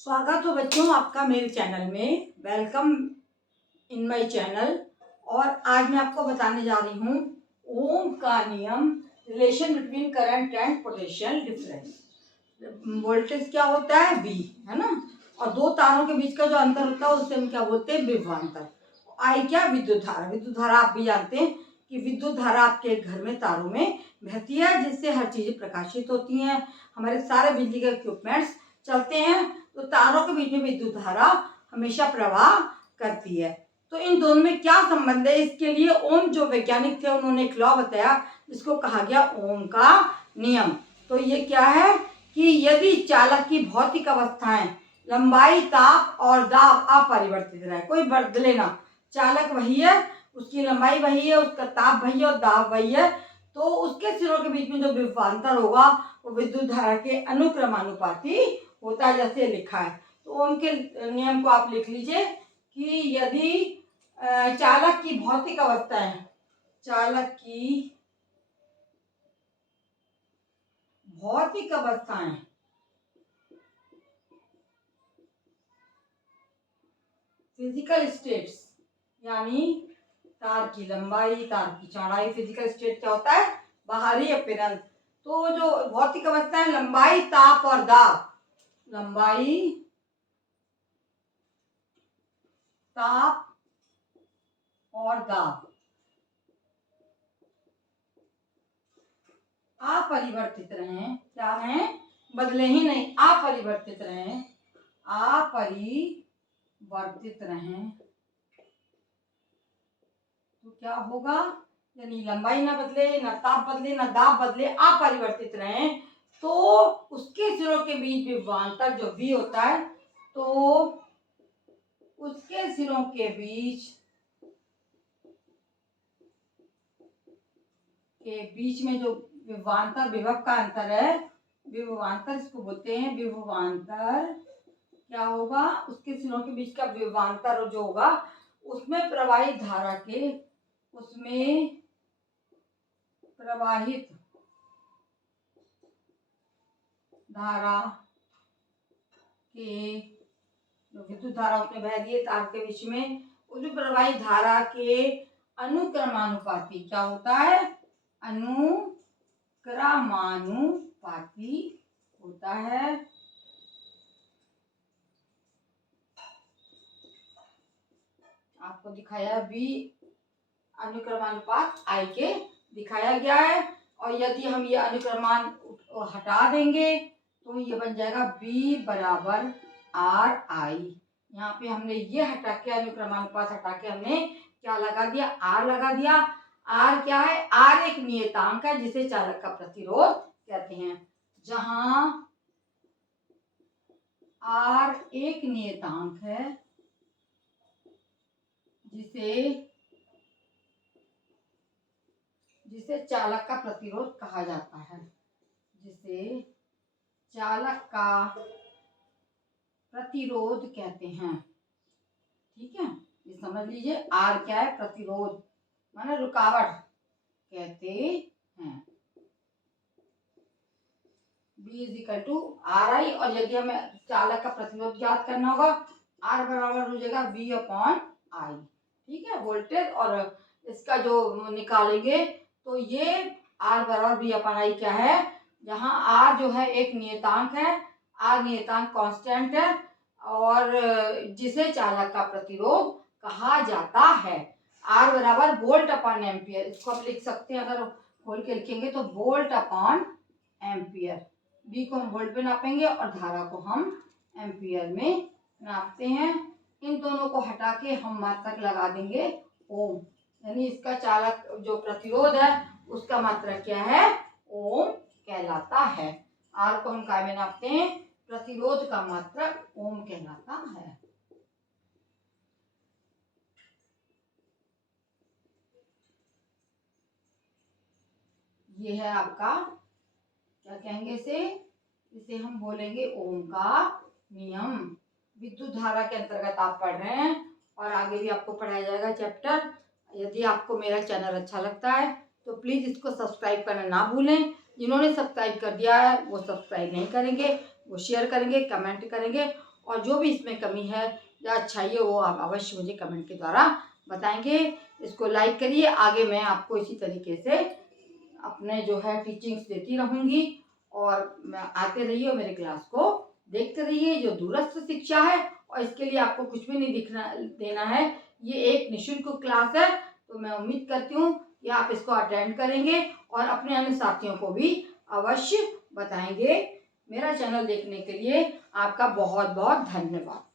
स्वागत हो बच्चों आपका मेरे चैनल में। Welcome in my channel. और आज मैं आपको बताने जा रही हूँ ओम का नियम, relation between current and potential difference. Voltage क्या होता है? V, है ना। और दो तारों के बीच का जो अंतर होता है उसे हम क्या बोलते हैं? विभवांतर। I क्या? विद्युत धारा। विद्युत धारा आप भी जानते हैं कि विद्युत धारा आपके घर में तारों में बहती है, जिससे हर चीज प्रकाशित होती हैं, हमारे सारे बिजली के इक्विपमेंट्स चलते हैं। तो तारों के बीच में विद्युत धारा हमेशा प्रवाह करती है। तो इन दोनों में क्या संबंध है? इसके लिए ओम जो वैज्ञानिक थे उन्होंने एक लॉ बताया जिसको कहा गया ओम का नियम। तो ये क्या है कि यदि चालक की भौतिक अवस्थाएं लंबाई, ताप और दाब अपरिवर्तित रहे, कोई बदले ना, चालक वही है, उसकी लंबाई वही है, उसका ताप वही है और दाब वही है, तो उसके सिरों के बीच में जो विभवांतर होगा वो विद्युत धारा के अनुक्रमानुपाती होता है, जैसे लिखा है। तो ओम के नियम को आप लिख लीजिए कि यदि चालक की भौतिक अवस्थाएं, चालक की भौतिक अवस्थाएं फिजिकल स्टेट्स, यानी तार की लंबाई, तार की चौड़ाई, फिजिकल स्टेट क्या होता है? बाहरी अपीयरेंस। तो जो भौतिक अवस्थाएं लंबाई, ताप और दाब, लंबाई, ताप और दाब अपरिवर्तित रहें, क्या है? बदले ही नहीं, अपरिवर्तित रहें, अपरिवर्तित रहें, तो क्या होगा? यानी लंबाई ना बदले, ना ताप बदले, ना दाब बदले, अपरिवर्तित रहें, तो उसके सिरों के बीच विभवांतर जो V होता है, तो उसके सिरों के बीच में जो विभवांतर, विभव का अंतर है, विभवांतर इसको बोलते हैं। विभवांतर क्या होगा? उसके सिरों के बीच का विभवांतर जो होगा उसमें प्रवाहित धारा के, उसमें प्रवाहित धारा के, जो विद्युत धारा उसमें बह रही है तार के बीच में, उस प्रवाहित धारा के अनुक्रमानुपाती क्या होता है? अनुक्रमानुपाती होता है। आपको दिखाया भी अनुक्रमानुपात I के दिखाया गया है। और यदि हम ये अनुक्रमान हटा देंगे तो ये बन जाएगा B बराबर RI। यहाँ पे हमने ये हटा के, अनुक्रमानुपात हटा के हमने क्या लगा दिया? R लगा दिया। R क्या है? R एक नियतांक है जिसे चालक का प्रतिरोध कहते हैं। जहां R एक नियतांक है जिसे चालक का प्रतिरोध कहा जाता है, जिसे चालक का प्रतिरोध कहते हैं। ठीक है, ये समझ लीजिए। R क्या है? प्रतिरोध, माने रुकावट कहते हैं। B is equal to RI। और यदि हमें चालक का प्रतिरोध ज्ञात करना होगा, R बराबर हो जाएगा V अपॉन I। ठीक है, वोल्टेज। और इसका जो निकालेंगे तो ये R बराबर V अपॉन I क्या है? जहाँ R जो है एक नियतांक है, R नियतांक कांस्टेंट है, और जिसे चालक का प्रतिरोध कहा जाता है। R बराबर वोल्ट अपॉन एम्पियर, इसको आप लिख सकते हैं, अगर खोल के लिखेंगे तो वोल्ट अपॉन एम्पियर। B को हम वोल्ट में नापेंगे और धारा को हम एम्पियर में नापते हैं। इन दोनों को हटा के हम मात्रक लगा देंगे ओम, यानी इसका चालक जो प्रतिरोध है उसका मात्रक क्या है? ओम कहलाता है। R को हम काय में नापते हैं? प्रतिरोध का मात्रक ओम कहलाता है। ये है आपका, क्या कहेंगे इसे हम बोलेंगे ओम का नियम। विद्युत धारा के अंतर्गत आप पढ़ रहे हैं और आगे भी आपको पढ़ाया जाएगा चैप्टर। यदि आपको मेरा चैनल अच्छा लगता है तो प्लीज़ इसको सब्सक्राइब करना ना भूलें। जिन्होंने सब्सक्राइब कर दिया है वो सब्सक्राइब नहीं करेंगे, वो शेयर करेंगे, कमेंट करेंगे और जो भी इसमें कमी है या अच्छाई है वो आप अवश्य मुझे कमेंट के द्वारा बताएंगे। इसको लाइक करिए। आगे मैं आपको इसी तरीके से अपने जो है टीचिंग्स देती रहूँगी और आते रहिए और मेरे क्लास को देखते रहिए। जो दूरस्थ शिक्षा है और इसके लिए आपको कुछ भी नहीं देना है, ये एक निःशुल्क क्लास है। तो मैं उम्मीद करती हूँ कि आप इसको अटेंड करेंगे और अपने अन्य साथियों को भी अवश्य बताएंगे। मेरा चैनल देखने के लिए आपका बहुत बहुत धन्यवाद।